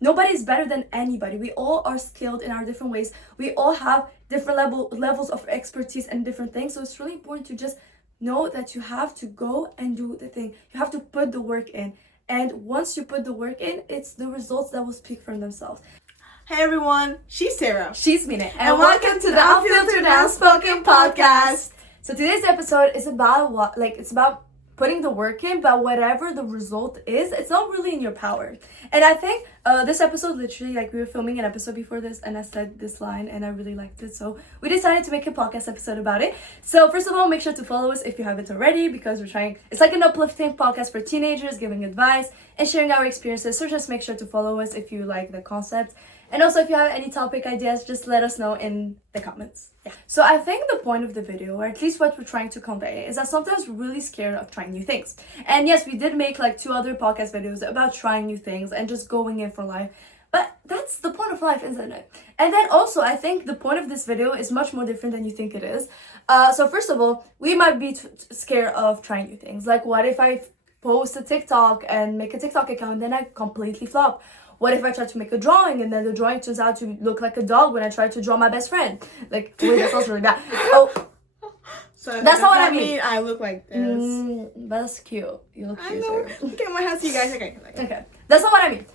Nobody's better than anybody. We all are skilled in our different ways. We all have different levels of expertise and different things. So it's really important to just know that you have to go and do the thing. You have to put the work in. And once you put the work in, it's the results that will speak for themselves. Hey everyone, she's Sarah. She's Mina. And welcome to the Unfiltered Unspoken Podcast. So today's episode is about it's about putting the work in, but whatever the result is, it's not really in your power. And I think this episode, literally, we were filming an episode before this, and I said this line, and I really liked it. So we decided to make a podcast episode about it. So first of all, make sure to follow us if you haven't already, because we're trying, it's like an uplifting podcast for teenagers, giving advice and sharing our experiences. So just make sure to follow us if you like the concept. And also, if you have any topic ideas, just let us know in the comments. Yeah. So I think the point of the video, or at least what we're trying to convey, is that sometimes we're really scared of trying new things. And yes, we did make 2 other podcast videos about trying new things and just going in for life. But that's the point of life, isn't it? And then also, I think the point of this video is much more different than you think it is. So first of all, we might be scared of trying new things. Like, what if I post a TikTok and make a TikTok account and then I completely flop? What if I try to make a drawing and then the drawing turns out to look like a dog when I try to draw my best friend? Wait, that sounds really bad. Oh, so that's not what I mean. I look like this. But that's cute. You look cute. I know. Okay, my house, you guys. Okay. That's not what I mean.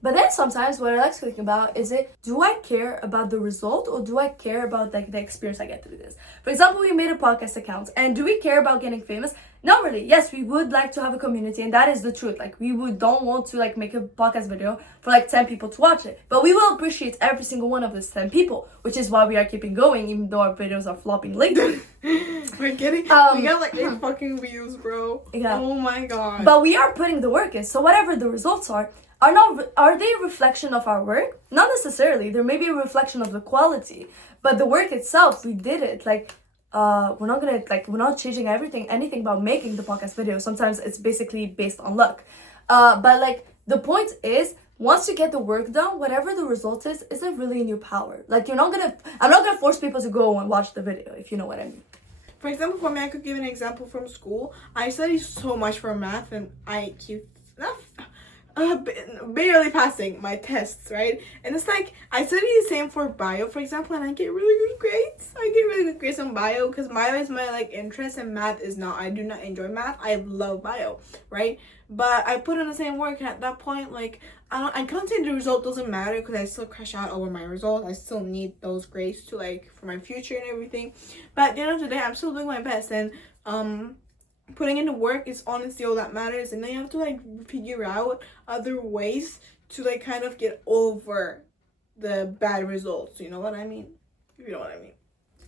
But then sometimes what I like to think about is do I care about the result, or do I care about the experience I get through this? For example, we made a podcast account, and do we care about getting famous? Not really. Yes, we would like to have a community, and that is the truth. We don't want to make a podcast video for 10 people to watch it, but we will appreciate every single one of those 10 people, which is why we are keeping going, even though our videos are flopping lately. We're getting we got 8 fucking views, bro. Yeah. Oh my god. But we are putting the work in, so whatever the results are they a reflection of our work? Not necessarily. There may be a reflection of the quality, but the work itself, we did it. We're not changing anything about making the podcast video. Sometimes it's basically based on luck. But the point is, once you get the work done, whatever the result is, isn't really in your power. I'm not gonna force people to go and watch the video, if you know what I mean. For example, for me, I could give an example from school. I studied so much for math, and I keep barely passing my tests, right? And it's I study the same for bio, for example, and I get really good grades. I get really good grades on bio because bio is my interest, and math is not. I do not enjoy math. I love bio, right? But I put in the same work, and at that point, I can't say the result doesn't matter because I still crash out over my results. I still need those grades to for my future and everything. But at the end of the day, I'm still doing my best, and putting in the work is honestly all that matters. And then you have to figure out other ways to kind of get over the bad results. You know what I mean? You know what I mean.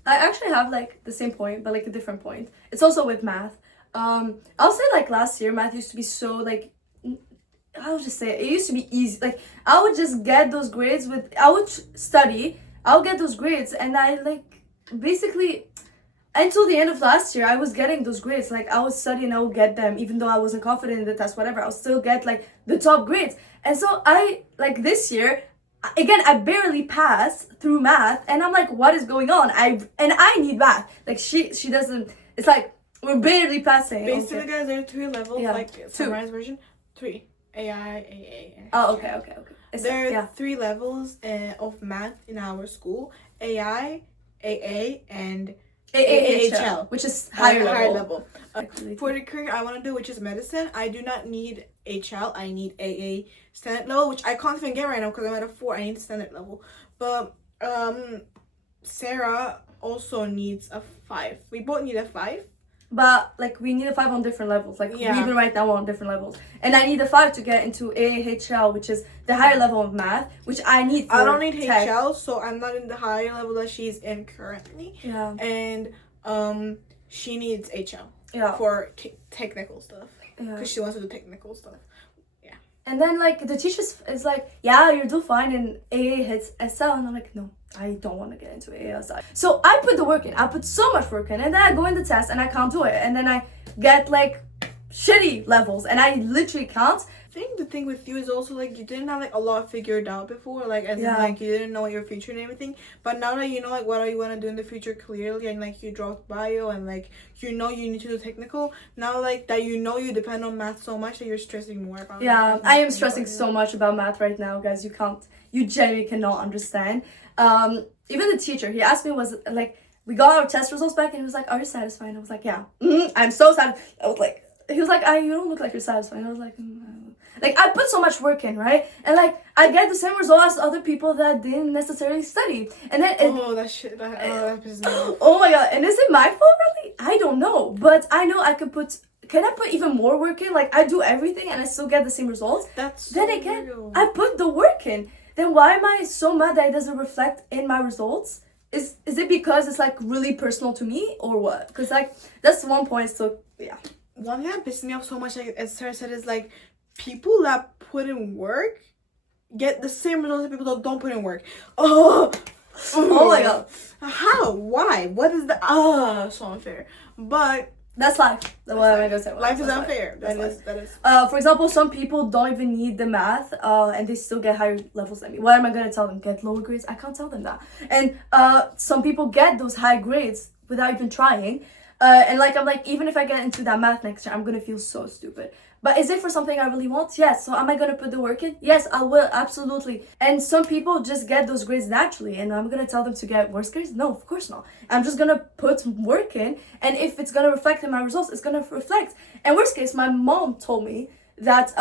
I actually have the same point, but a different point. It's also with math. I'll say last year math used to be so I'll just say it used to be easy. I would just get those grades I would study, I'll get those grades, and I basically until the end of last year I was getting those grades. I would study and I would get them, even though I wasn't confident in the test, whatever. I'll still get the top grades. And so I this year again, I barely passed through math, and I'm what is going on? I need math. She doesn't. It's we're barely passing. Basically, guys, there are 3 levels. Yeah. Summarized version. 3. AI, AA. Oh, okay. There are 3 levels of math in our school: AI, AA, and AHL, which is higher level. For the career I want to do, which is medicine, I do not need HL. I need AA standard level, which I can't even get right now because I'm at a 4. I need standard level. But Sarah also needs a 5. We both need a 5. But we need a 5 on different levels. We even right now on different levels. And I need a 5 to get into AHL, which is the higher level of math, which I need for I don't need tech. HL, so I'm not in the higher level that she's in currently. Yeah. And she needs HL for technical stuff. Yeah. Because she wants to do technical stuff. Yeah. And then the teacher is yeah, you'll do fine in AA hits SL, and I'm no, I don't want to get into ASI. So I put the work in. I put so much work in, and then I go in the test and I can't do it, and then I get shitty levels, and I literally can't. think the thing with you is also like you didn't have like a lot figured out before, like as in like you didn't know your future and everything. But now that you know like what you want to do in the future clearly, and like you dropped bio and like you know you need to do technical, now like that you know you depend on math so much that you're stressing more about it. I am stressing so much about math right now, guys. You genuinely cannot understand. Even the teacher, he asked me, was like, we got our test results back and he was like, are you satisfied? And I was like, yeah. I'm so sad. I was like, he was like, you don't look like you're satisfied. And I was like, like I put so much work in, right? And like I get the same result as other people that didn't necessarily study. And then that pisses me off. Oh my god! And is it my fault really? I don't know, but I know I could put. Can I put even more work in? Like I do everything and I still get the same results. That's so then again, real. I put the work in. Then why am I so mad that it doesn't reflect in my results? Is it because it's like really personal to me or what? Because like that's one point. So yeah. One thing that pisses me off so much, like as Sarah said, is like people that put in work get the same results as people that don't put in work. Oh my god. How? Why? What is the so unfair. But that's life. What am I gonna say? Life is unfair. That is. For example, some people don't even need the math, and they still get higher levels than me. What am I gonna tell them? Get lower grades? I can't tell them that. And some people get those high grades without even trying. And like I'm like, even if I get into that math next year, I'm gonna feel so stupid. But is it for something I really want? Yes. So am I gonna put the work in? Yes, I will, absolutely. And some people just get those grades naturally, and I'm gonna tell them to get worse grades? No, of course not. I'm just gonna put work in, and if it's gonna reflect in my results, it's gonna reflect. And worst case, my mom told me that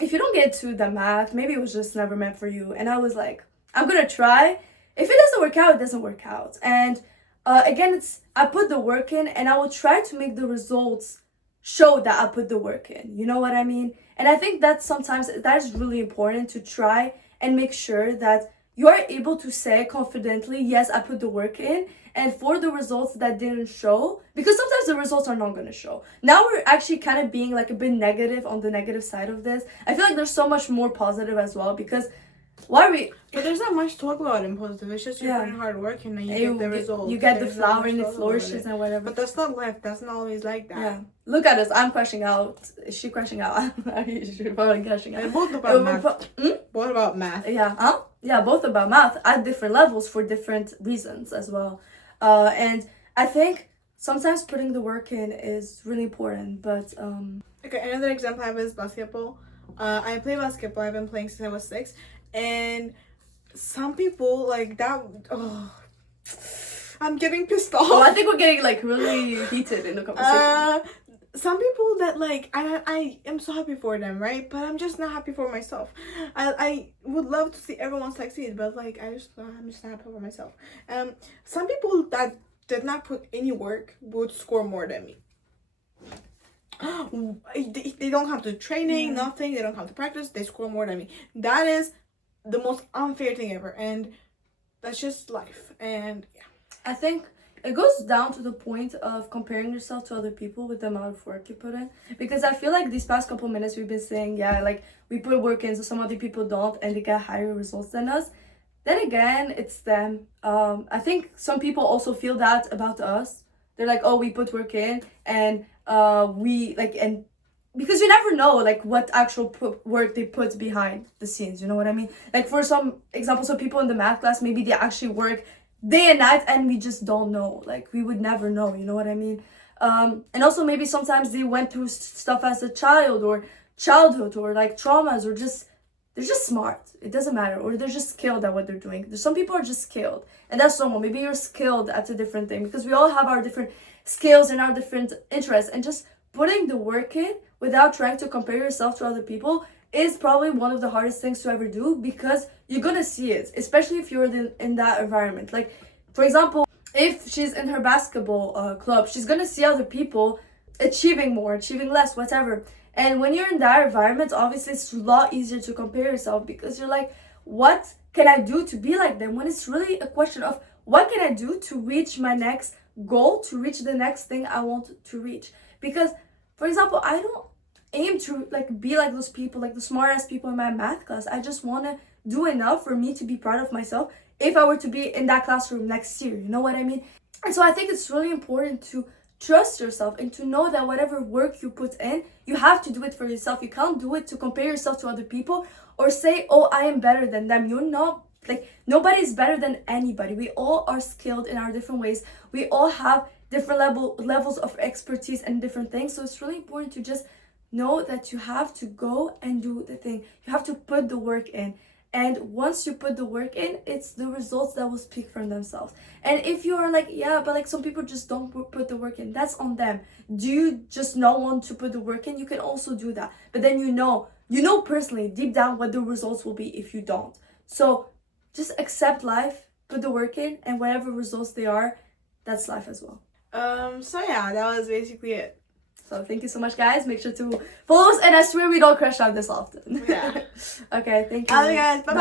if you don't get to the math, maybe it was just never meant for you. And I was like, I'm gonna try. If it doesn't work out, it doesn't work out. And again, I put the work in, and I will try to make the results show that I put the work in. You know what I mean? And I think that sometimes that is really important to try and make sure that you are able to say confidently, yes, I put the work in, and for the results that didn't show, because sometimes the results are not going to show. Now we're actually kind of being like a bit negative on the negative side of this. I feel like there's so much more positive as well, because why are we? But there's not much to talk about in positive. It's just you're putting hard work and then you get the results. You get the flower and it flourishes and whatever. But that's not life. That's not always like that. Yeah. Look at us. I'm crashing out. Is she crashing out? She's probably crashing out. And both about math. Both about math. Yeah. Yeah, both about math at different levels for different reasons as well. And I think sometimes putting the work in is really important. But okay, another example I have is basketball. I play basketball. I've been playing since I was 6. And some people like that. I'm getting pissed off. I think we're getting like really heated in the conversation. Some people that like I am so happy for them, right? But I'm just not happy for myself. I would love to see everyone succeed, but like I'm just not happy for myself. Some people that did not put any work would score more than me. They don't have the training, nothing. They don't have the practice. They score more than me. That is the most unfair thing ever, and that's just life. And yeah, I think it goes down to the point of comparing yourself to other people with the amount of work you put in, because I feel like these past couple minutes we've been saying, yeah, like we put work in, so some other people don't and they get higher results than us. Then again, it's them. I think some people also feel that about us. They're like, oh, we put work in, and we like, and because you never know like what actual work they put behind the scenes, you know what I mean? Like for some example, some people in the math class, maybe they actually work day and night and we just don't know. Like we would never know, you know what I mean? And also maybe sometimes they went through stuff as a child or childhood or like traumas, or just they're just smart. It doesn't matter, or they're just skilled at what they're doing. Some people are just skilled, and that's normal. Maybe you're skilled at a different thing, because we all have our different skills and our different interests, and just putting the work in without trying to compare yourself to other people is probably one of the hardest things to ever do, because you're gonna see it, especially if you're in that environment. Like, for example, if she's in her basketball club, she's gonna see other people achieving more, achieving less, whatever. And when you're in that environment, obviously it's a lot easier to compare yourself, because you're like, what can I do to be like them? When it's really a question of what can I do to reach my next goal, to reach the next thing I want to reach. Because, for example, I don't aim to like be like those people, like the smart ass people in my math class. I just want to do enough for me to be proud of myself if I were to be in that classroom next year, you know what I mean? And so I think it's really important to trust yourself and to know that whatever work you put in, you have to do it for yourself. You can't do it to compare yourself to other people or say, oh, I am better than them. You're not. Like, nobody is better than anybody. We all are skilled in our different ways. We all have different levels of expertise and different things. So it's really important to just know that you have to go and do the thing. You have to put the work in. And once you put the work in, it's the results that will speak for themselves. And if you are like, yeah, but like some people just don't put the work in, that's on them. Do you just not want to put the work in? You can also do that. But then you know personally, deep down, what the results will be if you don't. So just accept life, put the work in, and whatever results they are, that's life as well. So yeah, that was basically it. So thank you so much, guys. Make sure to follow us, and I swear we don't crash out this often. Yeah. Okay, thank you. Bye, guys. Bye-bye.